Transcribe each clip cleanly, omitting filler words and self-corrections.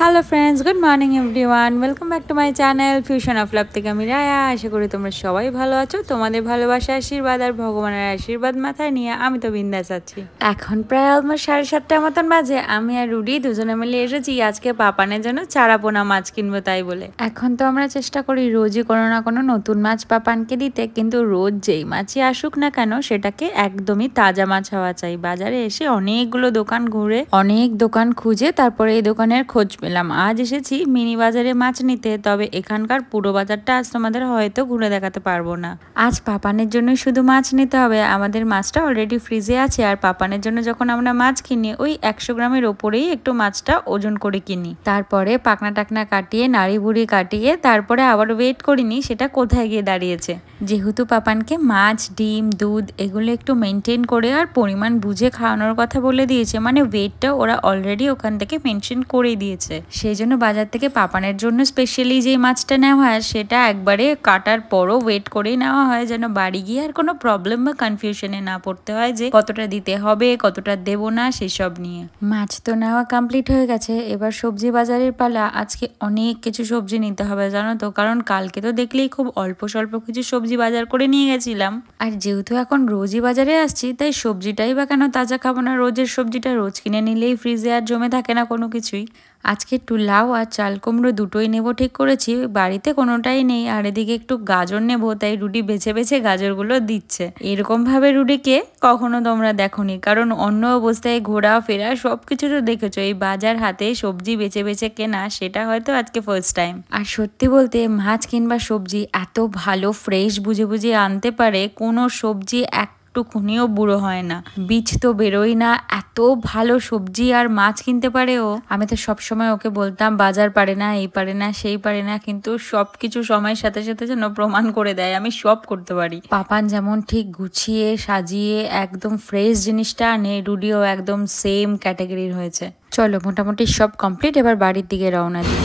Hello friends, good morning everyone, welcome back to my channel fusion of love থেকে আমি রায়া। আশা করি তোমরা সবাই ভালো আছো। তোমাদের ভালোবাসা, আশীর্বাদ আর ভগবানের আশীর্বাদ মাথায় নিয়ে আমি তো বিন্দাস আছি। এখন প্রায় অলমোস্ট 7:30 মতন বাজে। আমি আর রুডি দুজনে মিলে এসেছি আজকে পাপানের জন্য চারাপোনা মাছ কিনবো তাই বলে। এখন তো আমরা চেষ্টা করি রোজই কোনো না কোনো নতুন মাছ পাপানকে দিতে, কিন্তু রোজ যেই মাছই আসুক না কেন সেটাকে একদমই তাজা মাছ হওয়া চাই। বাজারে এসে অনেকগুলো দোকান ঘুরে অনেক দোকান খুঁজে তারপরে এই দোকানের খোঁজ পেলাম। আজ এসেছি মিনি বাজারে মাছ নিতে, তবে এখানকার পুরো বাজারটা আজ তোমাদের হয়তো ঘুরে দেখাতে পারবো না। আজ পাপানের জন্য শুধু মাছ নিতে হবে। আমাদের মাছটা অলরেডি ফ্রিজে আছে, আর পাপানের জন্য যখন আমরা মাছ কিনি ওই 100 গ্রামের ওপরেই একটু মাছটা ওজন করে কিনি। তারপরে পাকনা টাকনা কাটিয়ে নাড়ি বুড়ি কাটিয়ে তারপরে আবার ওয়েট করিনি সেটা কোথায় গিয়ে দাঁড়িয়েছে। যেহেতু পাপানকে মাছ, ডিম, দুধ এগুলো একটু মেনটেন করে আর পরিমাণ বুঝে খাওয়ানোর কথা বলে দিয়েছে, মানে ওয়েটটা ওরা অলরেডি ওখান থেকে মেনশন করেই দিয়েছে। সেই জন্য বাজার থেকে পাপানের জন্য স্পেশালি যে মাছটা নেওয়া হয় সেটা একবারে কাটার পরও ওয়েট করেই নেওয়া হয়, যেন বাড়ি গিয়ে আর কোনো প্রবলেম বা কনফিউশনে না পড়তে হয় যে কতটা দিতে হবে কতটা দেবো না সেসব নিয়ে। মাছ তো নেওয়া কমপ্লিট হয়ে গেছে, এবার সবজি বাজারের পালা। আজকে অনেক কিছু সবজি নিতে হবে জানো তো, কারণ কালকে তো দেখলেই খুব অল্প স্বল্প কিছু সবজি বাজার করে নিয়ে গেছিলাম। আর যেহেতু এখন রোজই বাজারে আসছি তাই সবজিটাই বা কেন তাজা খাবো না, রোজের সবজিটা রোজ কিনে নিলেই ফ্রিজে আর জমে থাকে না কোনো কিছুই। আজকে একটু লাউ আর চাল কুমড়ো দুটোই নেবো ঠিক করেছি, বাড়িতে কোনোটাই নেই। আর এদিকে একটু গাজর নেবো, তাই রুডি বেছে বেছে গাজরগুলো দিচ্ছে। এরকম ভাবে রুডিকে কখনো তোমরা দেখোনি, কারণ অন্য অবস্থায় ঘোরা ফেরা সবকিছু তো দেখেছো, এই বাজার হাতে সবজি বেছে বেছে কেনা সেটা হয়তো আজকে ফার্স্ট টাইম। আর সত্যি বলতে মাছ কিংবা সবজি এত ভালো ফ্রেশ বুঝে বুঝে আনতে পারে, কোনো সবজি একটুকুনিও বুড়ো হয় না, বীজ তো বেরোই না, এত ভালো সবজি আর মাছ কিনতে পারে ও। আমি তো সবসময় ওকে বলতাম বাজার পারে না, এই পারে না সেই পারে না, কিন্তু সবকিছু সময়ের সাথে সাথে যেন প্রমাণ করে দেয় আমি সব করতে পারি। পাপান যেমন ঠিক গুছিয়ে সাজিয়ে একদম ফ্রেশ জিনিসটা আনে, রুডিও একদম সেম ক্যাটাগরির হয়েছে। চলো মোটামুটি সব কমপ্লিট, এবার বাড়ির দিকে রওনা দিই।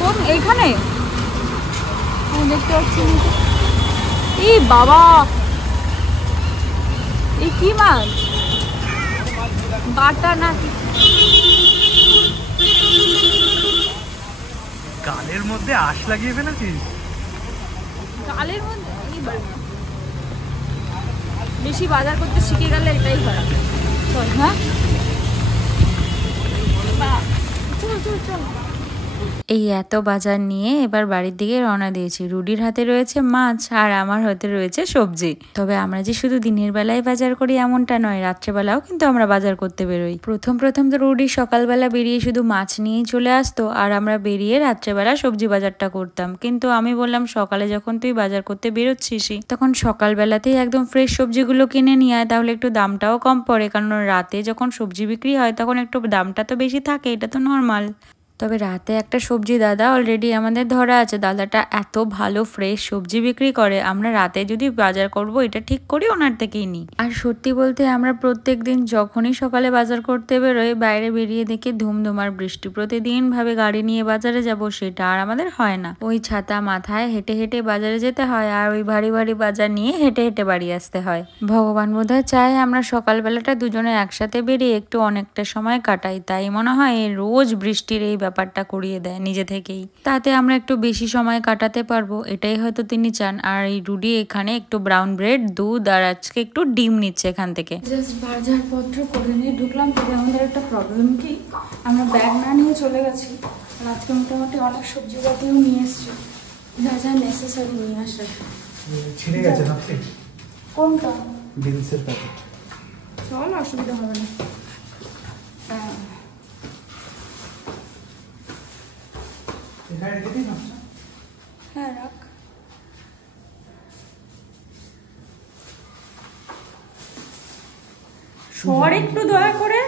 কোন এইখানে দেখতে পাচ্ছি। এই বাবা, এই কি মাছ? বাটা না গালের মধ্যে আঁশ লাগিয়ে ফেলেছিস? গালের মধ্যে বেশি বাজার করতে শিখে গেলে এটাই খারাপ। চল হ্যাঁ, চল চল চল। এই এত বাজার নিয়ে এবার বাড়ির দিকে রওনা দিয়েছি। রুডির হাতে রয়েছে মাছ আর আমার হাতে রয়েছে সবজি। তবে আমরা যে শুধু দিনের বেলায় বাজার করি এমনটা নয়, রাত্রেবেলাও কিন্তু আমরা বাজার করতে বেরোই। প্রথম তো রুডি সকালবেলা বেরিয়ে শুধু মাছ নিয়েই চলে আসতো, আর আমরা বেরিয়ে রাত্রেবেলা সবজি বাজারটা করতাম। কিন্তু আমি বললাম সকালে যখন তুই বাজার করতে বেরোচ্ছিসই তখন সকালবেলাতেই একদম ফ্রেশ সবজিগুলো কিনে নিয়ে আয়, তাহলে একটু দামটাও কম পড়ে, কারণ রাতে যখন সবজি বিক্রি হয় তখন একটু দামটা তো বেশি থাকে, এটা তো নর্মাল। তবে রাতে একটা সবজি দাদা অলরেডি আমাদের ধরা আছে, দাদাটা এত ভালো ফ্রেশ সবজি বিক্রি করে, আমরা রাতে যদি বাজার করব এটা ঠিক করি ওনার থেকেই নিই। আর সত্যি বলতে আমরা প্রত্যেক দিন যখনই সকালে বাজার করতে বেরোই বাইরে বেরিয়ে দেখি ধুমধুমার বৃষ্টি, প্রতিদিন ভাবে গাড়ি নিয়ে বাজারে যাব সেটা আর আমাদের হয় না। ওই ছাতা মাথায় হেঁটে হেঁটে বাজারে যেতে হয়, আর ওই ভারী ভারী বাজার নিয়ে হেঁটে হেঁটে বাড়ি আসতে হয়। ভগবান বোধহয় চায় আমরা সকালবেলাটা দুজনে একসাথে বেরিয়ে একটু অনেকটা সময় কাটাই, তাই মনে হয় রোজ বৃষ্টির এই ব্যাপারটা করিয়ে দেয় নিজে থেকেই, তাতে আমরা একটু বেশি সময় কাটাতে পারবো, এটাই হয়তো তিনি চান। আর এই রুডি এখানে একটু ব্রাউন ব্রেড, দুধ আর আজকে একটু ডিম নিচ্ছে এখান থেকে। জাস্ট বাজারপত্র করে নিয়ে ঢুকলাম, তবে আমাদের একটা প্রবলেম কি, আমরা ব্যাগ না নিয়ে চলে গেছি। আর আজকে মোটামুটি অনেক সবজি জাতীয় নিয়ে এসছি, যা যা নেসেসারি নিয়ে আসা। ছিঁড়ে গেছে ভাবছি। কোনটা? বিলসের প্যাকেট। চল, অসুবিধা হবে না। হ্যাঁ রাখ। সর একটু দয়া করে।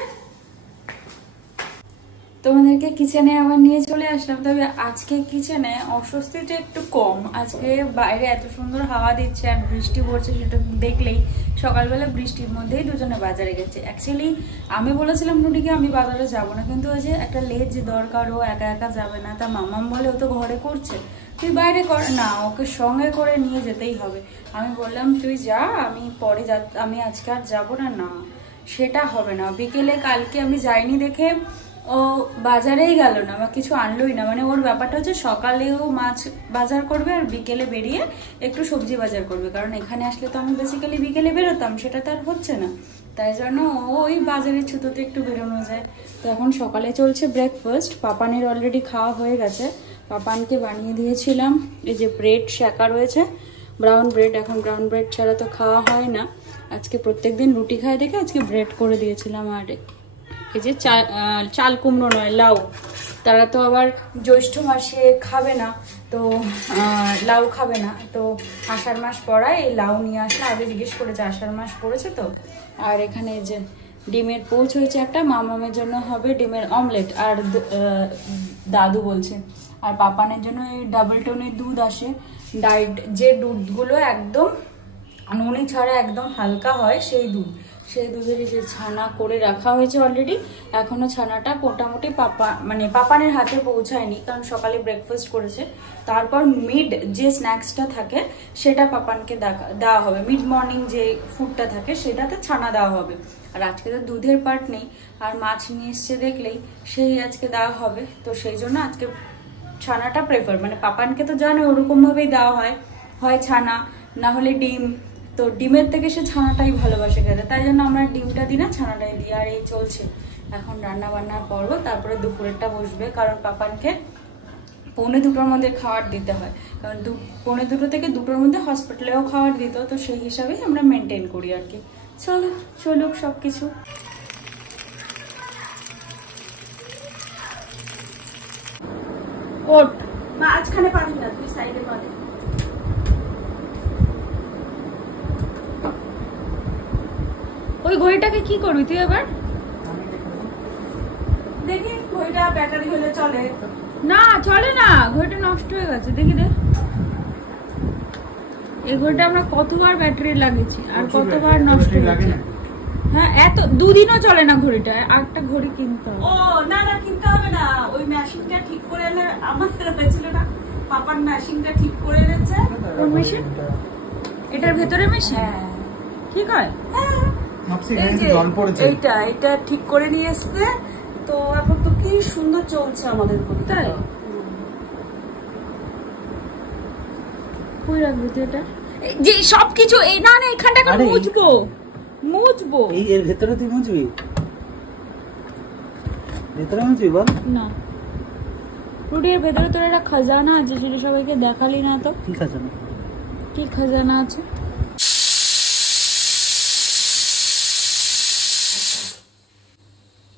তোমাদেরকে কিচেনে আবার নিয়ে চলে আসলাম, তবে আজকে কিচেনে অস্বস্তিটা একটু কম। আজকে বাইরে এত সুন্দর হাওয়া দিচ্ছে আর বৃষ্টি পড়ছে, সেটা দেখলেই সকালবেলা বৃষ্টির মধ্যেই দুজনে বাজারে গেছে। অ্যাকচুয়ালি আমি বলেছিলাম রুডিকে আমি বাজারে যাব না, কিন্তু ওই যে একটা লেজ দরকার, ও একা একা যাবে না, তা মামাম বলে ও তো ঘরে করছে, তুই বাইরে কর না, ওকে সঙ্গে করে নিয়ে যেতেই হবে। আমি বললাম তুই যা, আমি পরে আমি আজকে আর যাবো না। না, সেটা হবে না। বিকেলে কালকে আমি যাইনি দেখে ও বাজারেই গেল না বা কিছু আনলোই না, মানে ওর ব্যাপারটা হচ্ছে সকালেও মাছ বাজার করবে আর বিকেলে বেরিয়ে একটু সবজি বাজার করবে, কারণ এখানে আসলে তো আমি বেসিক্যালি বিকেলে বেরোতাম, সেটা তো আর হচ্ছে না, তাই জন্য ওই বাজারের ছুতোতে একটু বেরোনো যায়। তো এখন সকালে চলছে ব্রেকফাস্ট, পাপানের অলরেডি খাওয়া হয়ে গেছে, পাপানকে বানিয়ে দিয়েছিলাম এই যে ব্রেড শেকা রয়েছে, ব্রাউন ব্রেড, এখন ব্রাউন ব্রেড ছাড়া তো খাওয়া হয় না, আজকে প্রত্যেকদিন রুটি খাই দেখে আজকে ব্রেড করে দিয়েছিলাম। আর এই যে চাল কুমড়ো নয়, লাউ, তারা তো আবার জ্যৈষ্ঠ মাসে খাবে না, তো লাউ খাবে না, তো আষাঢ় মাস পড়ায় এই লাউ নিয়ে আসলে, আগে জিজ্ঞেস করেছে আষাঢ় মাস পড়েছে তো। আর এখানে এই যে ডিমের পোচ হয়েছে একটা, মামামের জন্য হবে ডিমের অমলেট, আর দাদু বলছে, আর পাপানের জন্য এই ডাবল টোনের দুধ আসে, ডাইট যে দুধগুলো একদম নুনি ছাড়া একদম হালকা হয় সেই দুধ, সেই দুধের যে ছানা করে রাখা হয়েছে অলরেডি, এখনো ছানাটা মোটামুটি পাপানের হাতে পৌঁছায়নি, কারণ সকালে ব্রেকফাস্ট করেছে, তারপর মিড যে স্ন্যাক্সটা থাকে সেটা পাপানকে দেওয়া হবে, মিড মর্নিং যে ফুডটা থাকে সেটাতে ছানা দেওয়া হবে। আর আজকে তো দুধের পার্ট নেই, আর মাছ নিয়ে এসছে দেখলেই সেই আজকে দেওয়া হবে, তো সেই জন্য আজকে ছানাটা প্রেফার, মানে পাপানকে তো জানো ওরকমভাবেই দেওয়া হয়, হয় ছানা না হলে ডিম, তো ডিমের থেকে সে ছানাটাই ভালোবাসে খেতে, তাই জন্য আমরা ডিমটা দিই না, ছানাটাই দিই। আর এই চলছে এখন রান্না বান্নার পর্ব, তারপরে দুপুরেরটা বসবে, কারণ পাপানকে 1:45-র মধ্যে খাবার দিতে হয়, কারণ 1:45 থেকে 2টোর মধ্যে হসপিটালেও খাবার দিত, তো সেই হিসাবেই আমরা মেনটেন করি আর কি। চলুক সব কিছু। ওট মাঝখানে পাবি না, তুই সাইডে পাবি। ওই ঘড়িটাকে কি করবি তুই এবার? দেখি ঘড়িটা ব্যাটারি হলে চলে না, চলে না, ঘড়িটা নষ্ট হয়ে গেছে, দেখি দে। এই ঘড়িটা আমরা কতবার ব্যাটারি লাগিয়েছি আর কতবার নষ্ট হয়ে গেছে। হ্যাঁ, এত দুদিনও চলে না ঘড়িটা, আরেকটা ঘড়ি কিনতে হবে। ও না না, কিনতে হবে না, ওই মেশিনটা ঠিক করে এলে, আমাদের হয়েছিল না, পাপার মেশিনটা ঠিক করে এনেছে। কোন মেশিন? এটার ভেতরে মেশিন? হ্যাঁ। ঠিক হয়? হ্যাঁ, এইটা ঠিক করে নিয়ে এসছে, তো এখন তো কি সুন্দর চলছে আমাদের ঘড়ি। তাই কই রাখবি তুই এটা? যে সবকিছু এই না না, এখানটা এখন মুছবো এই এর ভেতরে তুই মুছবি, ভেতরে মুছবি বল না। রুটির ভেতরে তোর একটা খাজানা আছে, সেটা সবাইকে দেখালি না তো। কি খাজানা? কি খাজানা আছে?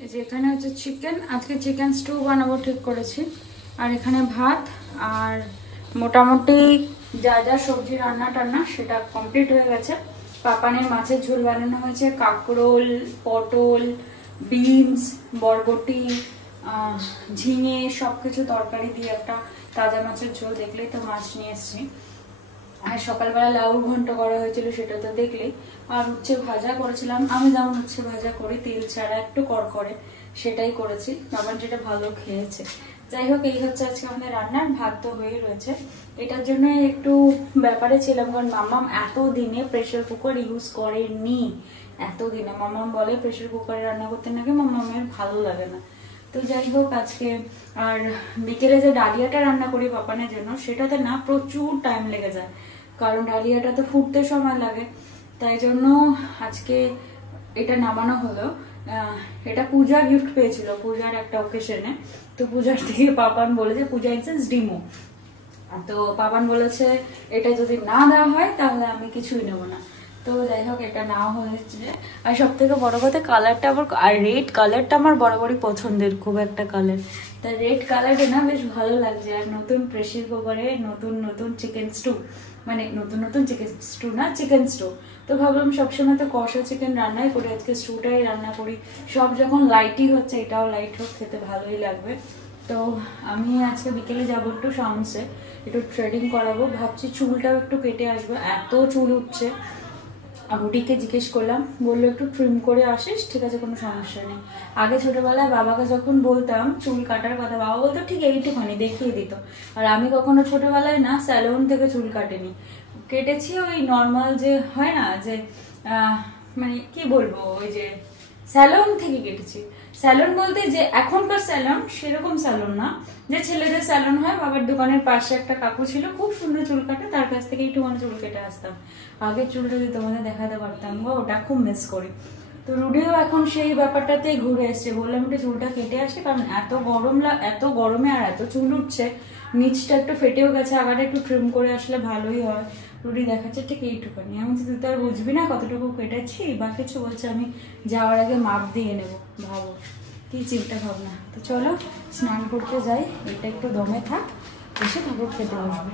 এই যে এখানে হচ্ছে চিকেন, আজকে চিকেন স্টু বানাবো ঠিক করেছি, আর এখানে ভাত, আর মোটামুটি যা যা সবজি রান্না টান্না সেটা কমপ্লিট হয়ে গেছে। পাপানের মাছের ঝোল বানানো হয়েছে, কাঁকরোল, পটল, বিনস, বরবটি, ঝিঙে সবকিছু তরকারি দিয়ে একটা তাজা মাছের ঝোল, দেখলেই তো মাছ নিয়ে এসছি। আর সকালবেলা লাউর ঘন্ট করা হয়েছিল, সেটা তো দেখলেই। আর উচ্ছে ভাজা করেছিলাম, আমি যেমন উচ্ছে ভাজা করি তেল ছাড়া একটু করকরে, সেটাই করেছি, বাবার যেটা ভালো খেয়েছে। যাই হোক, এই হচ্ছে আজকে আমাদের রান্নার। ভাত তো হয়ে রয়েছে, এটার জন্য একটু ব্যাপারে ছিলাম, কারণ মাম্মাম এত দিনে প্রেসার কুকার ইউজ করেনি, এত দিনে মাম্মাম বলে প্রেসার কুকারে রান্না করতে নাকি মাম্মামের ভালো লাগে না। তো যাই হোক আজকে, আর বিকেলে যে ডালিয়াটা রান্না করি পাপানের জন্য, সেটাতে না প্রচুর টাইম লেগে যায়, কারণ ডালিয়াটা তো ফুটতে সময় লাগে, তাই জন্য আজকে এটা নামানো হলো। এটা পূজা গিফট পেয়েছিল পূজার একটা ওকেশনে, তো পূজার থেকে পাপান বলেছে, পূজা ইনসেন্স ডিমো, তো পাপান বলেছে এটা যদি না দেওয়া হয় তাহলে আমি কিছুই নেবো না। তো যাই হোক এটা নেওয়া হয়েছে। আর সব থেকে বড় কথা কালারটা আবার, আর রেড কালারটা আমার বরাবরই পছন্দের, খুব একটা কালার, তা রেড কালারটা না বেশ ভালো লাগছে। আর নতুন প্রেসার কুকারে নতুন চিকেন স্টু, মানে নতুন চিকেন স্টু না, চিকেন স্টু, তো ভাবলাম সবসময় তো কষা চিকেন রান্নাই করি, আজকে স্টুটাই রান্না করি। সব যখন লাইটই হচ্ছে, এটাও লাইট হোক, খেতে ভালোই লাগবে। তো আমি আজকে বিকেলে যাবো একটু সাউন্ডসে, একটু থ্রেডিং করাবো, ভাবছি চুলটাও একটু কেটে আসবো, এত চুল উঠছে। রুটিকে জিজ্ঞেস করলাম, বললো একটু ট্রিম করে আসিস, ঠিক আছে কোনো সমস্যা নেই। আগে ছোটবেলায় বাবাকে যখন বলতাম চুল কাটার কথা, বাবা বলতো ঠিক এইটুখানি দেখিয়ে দিত। আর আমি কখনো ছোটবেলায় না স্যালুন থেকে চুল কাটেনি, কেটেছি ওই নর্মাল যে হয় না, যে মানে কি বলবো, ওই যে স্যালুন থেকে কেটেছি। স্যালন বলতে যে এখনকার স্যালন সেরকম স্যালন না, যে ছেলেদের স্যালন হয়। বাবার দোকানের পাশে একটা কাকু ছিল, খুব সুন্দর চুল কাটে, তার কাছ থেকে একটুখানি চুল কেটে আসতাম। আগের চুলটা যদি তোমাদের দেখাতে পারতাম গো, ওটা খুব মিস করি। তো রুডিও এখন সেই ব্যাপারটাতেই ঘুরে এসছে, বললাম একটু চুলটা কেটে আসে, কারণ এত গরমে আর এত চুল উঠছে, নিচটা একটু ফেটেও গেছে, আগাটা একটু ট্রিম করে আসলে ভালোই হয়। রুডি দেখাচ্ছে ঠিক এইটুখানি। আমি তুই তো আর বুঝবি না কতটুকু কেটেছি বা কিছু, বলছে আমি যাওয়ার আগে মাপ দিয়ে নেবো। ভাবো কি চিন্তা ভাবনা। তো চলো স্নান করতে যাই, এটা একটু দমে থাক, এসে তারপর খেতে বসবো।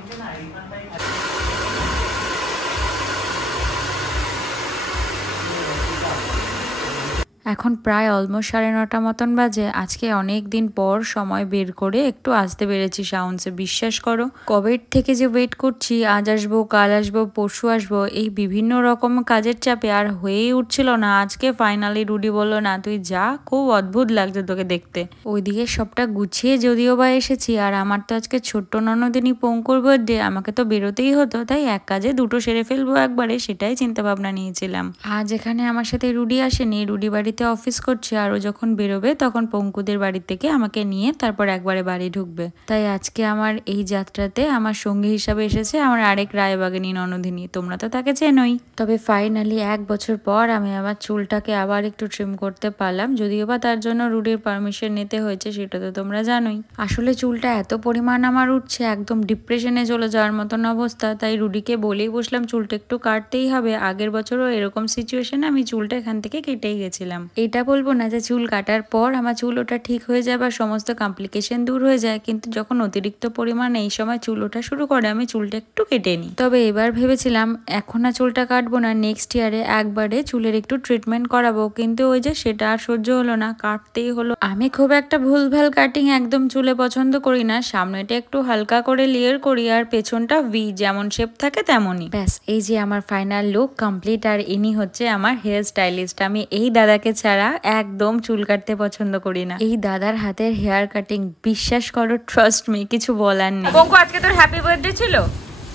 এখন প্রায় অলমোস্ট 9:30 মতন বাজে। আজকে অনেক দিন পর সময় বের করে একটু আসতে পেরেছি সাউন্ডসে। বিশ্বাস করো, কবের থেকে যে ওয়েট করছি, আজ আসবো, কাল আসবো, পরশু আসবো, এই বিভিন্ন রকম কাজের চাপে আর হয়েই উঠছিল না। আজকে ফাইনালি রুডি বললো না তুই যা, খুব অদ্ভুত লাগছে তোকে দেখতে। ওইদিকে সবটা গুছিয়ে যদিও বা এসেছি, আর আমার তো আজকে ছোট্ট ননদিনী পঙ্কুর বার্থডে, আমাকে তো বেরোতেই হতো, তাই এক কাজে দুটো সেরে ফেলবো একবারে, সেটাই চিন্তা ভাবনা নিয়েছিলাম। আজ এখানে আমার সাথে রুডি আসেনি, রুডি বাড়িতে অফিস করছে, আর ও যখন বেরোবে তখন পঙ্কুদের বাড়ি থেকে আমাকে নিয়ে তারপর একবারে বাড়ি ঢুকবে। তাই আজকে আমার এই যাত্রাতে আমার সঙ্গী হিসাবে এসেছে আমার আরেক রায়বাগিনী ননদিনী, তোমরা তো তাকে চেনোই। তবে ফাইনালি 1 বছর পর আমি আমার চুলটাকে আবার একটু ট্রিম করতে পারলাম, যদিও বা তার জন্য রুডির পারমিশন নিতে হয়েছে, সেটা তো তোমরা জানোই। আসলে চুলটা এত পরিমাণ আমার উঠছে, একদম ডিপ্রেশনে চলে যাওয়ার মতন অবস্থা, তাই রুডিকে বলেই বসলাম চুলটা একটু কাটতেই হবে। আগের বছরও এরকম সিচুয়েশনে আমি চুলটা এখান থেকে কেটেই গেছিলাম। এটা বলবো না যে চুল কাটার পর আমার চুল ওটা ঠিক হয়ে যায় বা সমস্ত কমপ্লিকেশন দূর হয়ে যায়, কিন্তু যখন অতিরিক্ত পরিমাণে এই সময় চুল ওঠা শুরু করে আমি চুলটা একটু কেটে নিই। তবে এবার ভেবেছিলাম এখন আর চুলটা কাটবো না, নেক্সট ইয়ারে একবারে চুলের একটু ট্রিটমেন্ট করাবো, কিন্তু ওই যে সেটা আর সহ্য হলো না, কাটতেই হলো। আমি খুব একটা ভুলভাল কাটিং একদম চুলে পছন্দ করি না, সামনেটা একটু হালকা করে লেয়ার করি আর পেছনটা ভি, যেমন শেপ থাকে তেমনই। ব্যাস এই যে আমার ফাইনাল লুক কমপ্লিট। আর ইনি হচ্ছে আমার হেয়ার স্টাইলিস্ট। আমি এই দাদাকে ছাড়া একদম চুল কাটতে পছন্দ করি না। এই দাদার হাতের হেয়ার কাটিং বিশ্বাস করো, ট্রাস্ট মি, কিছু বলার নেই। পঙ্কু আজকে তোর হ্যাপি বার্থডে ছিল,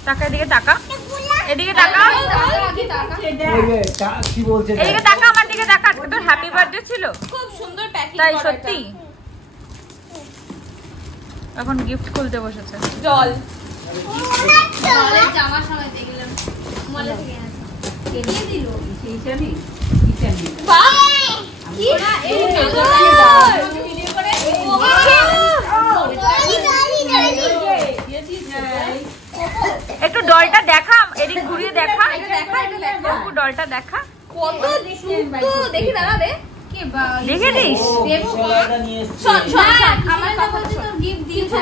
টাকা এদিকে টাকা, এদিকে টাকা, কি বলছে, এদিকে টাকা, আমার দিকে টাকা। আজকে তোর হ্যাপি বার্থডে ছিল, খুব সুন্দর প্যাকিং। তাই সত্যি? এখন গিফট খুলতে বসেছে। জল জামা সময় দেখলাম মলে থেকে কে দিয়ে দিল সেইটা নেই কি না এই ভিডিও করে একটু ডলটা দেখা, এদিক ঘুরিয়ে দেখা, পঙ্কু ডলটা দেখা, কত সুন্দর দেখি দাঁড়া দে কে দেখে দিস। শোন শোন আমার কথা তো গিফট দিয়েছে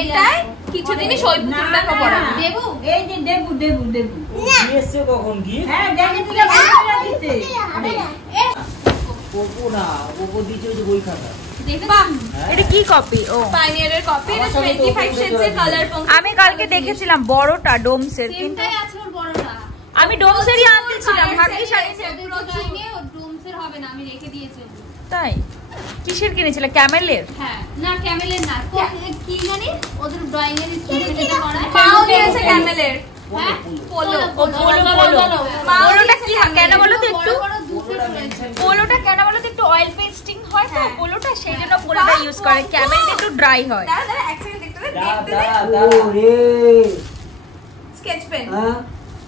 এটাই কিছু জিনিস ওই পুতুলটাকে পরাবো দেবু এই যে দেবু দেবু দেবু এসে কখন কি? হ্যাঁ দেখে তুই বলতে দিতে ওপো না, ওপো দিতে ওই যে বই খাতা। এটা কি কপি? ও পাইনিয়ারের কপি, এটা 25 শেডস এর কালার। আমি কালকে দেখেছিলাম বড়টা ডোমসের, কিন্তু সেমটাই আছে ওর বড়টা আমি ডোমসেরই আনতেছিলাম, ভাগ্যিস প্রোটিনে ও ড্রুমসের হবে না, আমি রেখে দিয়েছি। তাই কিসের কিনেছিল? ক্যামেলের? হ্যাঁ না ক্যামেলের না, কি জানি ওদের ড্রয়িং এর স্কুলে যেটা করা পাও দিয়েছে ক্যামেলের। হ্যাঁ পোলো পোলোটা কি কেন বলো তো একটু, বড় দুটো রয়েছে পোলোটা কেন বলো তো একটু অয়েল পেস্টিং হয় তো পোলোটা, সেই জন্য পোলোটা ইউজ করে। ক্যামেলটা একটু ড্রাই হয়। দাঁড়া দাঁড়া এক সেকেন্ড দেখতে দে, ওরে স্কেচ পেন। হ্যাঁ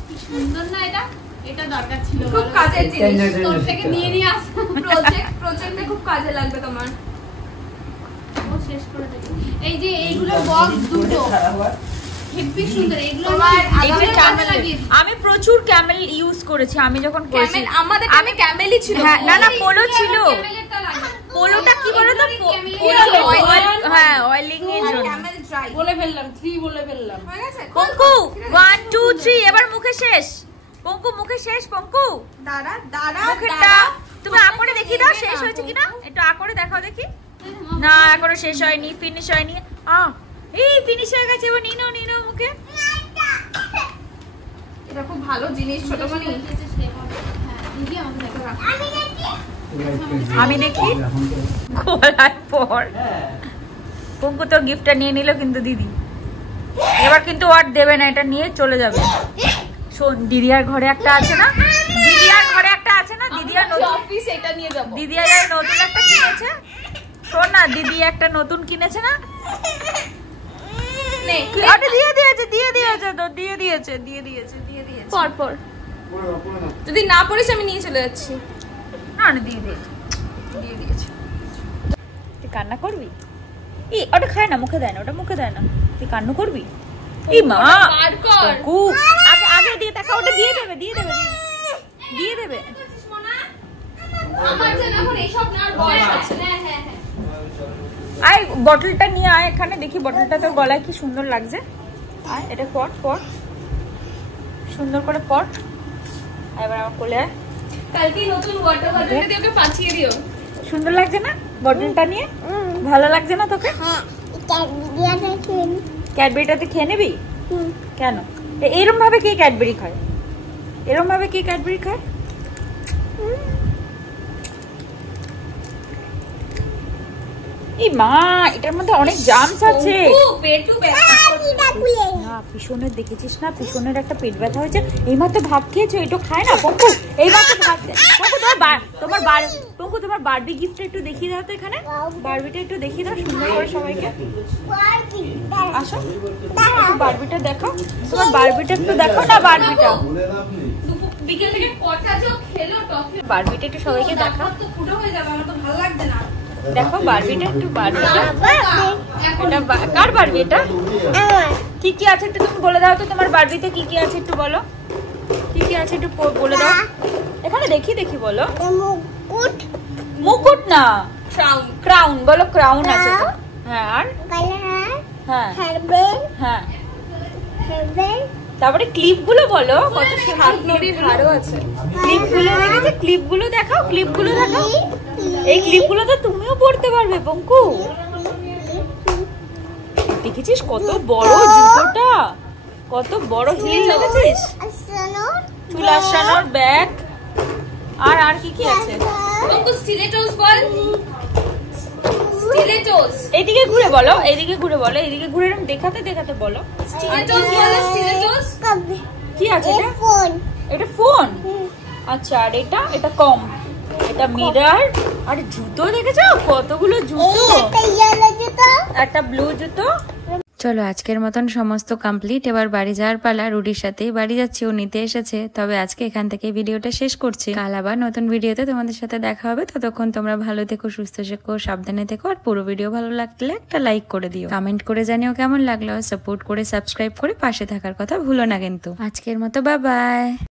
কি সুন্দর না এটা, এটা দরকার ছিল খুব কাজের জিনিস, তোর থেকে নিয়ে আস প্রজেক্টে খুব কাজে লাগবে তোমার। ও শেষ করে দেবে। এই যে এইগুলোর বক্স দুটো খারাপ হয়। হেভি সুন্দর, এগুলো তোমার আগামী এটা কাজে ক্যামেল, লাগিয়ে দিই। আমি প্রচুর ক্যামেল ইউজ করেছি আমি যখন করেছি। ক্যামেল আমাদের টাইমে ক্যামেলই ছিল। হ্যাঁ না না পোলো এই ছিল। ক্যামেলেরটা লাগে। পোলোটা কি বলো তো, হ্যাঁ অয়েলিং এর জন্য। ক্যামেল ড্রাই বলে ফেললাম 3 বলে ফেললাম। হয়ে গেছে। পঙ্কু 1 2 3 এবার মুখে শেষ। পঙ্কু মুখে শেষ। পঙ্কু দাঁড়া দাঁড়া মুখেরটা তুমি আ করে দেখিয়ে দাও শেষ হয়েছে কিনা, একটু আ করে দেখাও দেখি। না এখনো শেষ হয়নি, ফিনিশ হয়নি। এই ফিনিশ হয়ে গেছে, এবার নিনো নিনো মুখে। এটা খুব ভালো জিনিস ছোটমণি। হ্যাঁ দিদি আমাকে দেখো। আমি দেখি খোলার পর পঙ্কু তো গিফটটা নিয়ে নিল, কিন্তু দিদি এবার কিন্তু আর দেবে না, এটা নিয়ে চলে যাবে। শোন দিদিয়ার ঘরে একটা আছে না, দিদিয়ার ঘরে একটা আছে না, দিদিয়ার নতুন অফিস এটা নিয়ে যাব। দিদিয়ার নতুন একটা কিনেছে, শোন না, দিদি একটা নতুন কিনেছে না, নে আরে দিয়ে দিয়েছে পর পর যদি না পড়িস আমি নিয়ে চলে যাচ্ছি। না দিয়ে দিয়েছে। তুই কান্না করবি? ওটা খায় না, মুখে দেয় না, ওটা মুখে দেয় না। তুই কান্না করবি? মা বার কর। আগে দিয়ে দেখা, ওটা দিয়ে দেবে। আমার যেন এখন এইসব না আর বয়স আছে। হ্যাঁ হ্যাঁ হ্যাঁ আয় বটলটা নিয়ে আয় এখানে, দেখি বটলটা তোর গলায় কি সুন্দর লাগছে। আয় এটা পর সুন্দর করে পর। এবার আমার কোলে আয়। কালকে নতুন ওয়াটার বটলটা দিয়ে ওকে পাঠিয়ে দিও। সুন্দর লাগছে না বটলটা নিয়ে? ভালো লাগছে না তোকে? ক্যাডবেরিটাতে খেয়ে নিবি? কেন? এরম ভাবে কে ক্যাডবেরি খায়? মা, এটার মধ্যে অনেক জামস আছে। না পিছনের দেখেছিস না, পিছনের একটা পেট ব্যথা হয়েছে। এইমাত্র ভাত খেয়েছো, এটা খায় না পঙ্কু। এইমাত্র ভাত পঙ্কু তোমার বারবি গিফটটা একটু দেখিয়ে দাও তো এখানে। বারবিটা একটু দেখিয়ে দাও সুন্দর করে সবাইকে। আসো একটু বারবিটা দেখো, তোমার বারবিটা একটু দেখো না। বারবিটা বিকেল থেকে কটা যে খেলো টফি, বারবিটা একটু সবাইকে দেখা। তো ফুটো হয়ে যাবে, আমার তো ভালো লাগছে না। দেখো বারবিটা একটু, বারবিটা এটা কার বারবি? এটা কি কি আছে একটু তুমি বলে দাও তো, তোমার বারবিতে কি কি আছে একটু বলো। কি কি আছে একটু বলে দাও এখানে, দেখি বলো। মুকুট না, ক্রাউন বলো। ক্রাউন আছে তো। হ্যাঁ আর হ্যাঁ তারপরে ক্লিপ গুলো বলো, কত সুন্দর নদীর হাড়ও আছে। ক্লিপ গুলো দেখেছো? ক্লিপগুলো দেখাও। এই ক্লিপগুলো তো তুমিও পড়তে পারবে পঙ্কু। দেখেছিস কত বড় জুতোটা, কত বড় হিল দেখেছিস? চুল আসানোর ব্যাগ। আর কি আছে? স্টিলেটোস বল, স্টিলেটোস। এইদিকে ঘুরে বলো, এইদিকে ঘুরে এরকম দেখাতে বলো। স্টিলেটোস বল, স্টিলেটোস। কি আছে এটা? এটা ফোন। আচ্ছা আর এটা কম, এটা মিরর। আর জুতো দেখেছো কতগুলো জুতো, একটা ব্লু জুতো। চলো আজকের মতন সমস্ত কমপ্লিট। এবার বাড়ি যাওয়ার পালা। রুডির সাথেই বাড়ি যাচ্ছি, ও নিতে এসেছে। তবে আজকে এখান থেকে ভিডিওটা শেষ করছি। কাল আবার নতুন ভিডিওতে তোমাদের সাথে দেখা হবে। ততক্ষণ তোমরা ভালো থেকো, সুস্থ থেকো, সাবধানে থেকো। আর পুরো ভিডিও ভালো লাগলে একটা লাইক করে দিও, কমেন্ট করে জানিও কেমন লাগলো। সাপোর্ট করে সাবস্ক্রাইব করে পাশে থাকার কথা ভুলো না কিন্তু। আজকের মতো বাই বাই।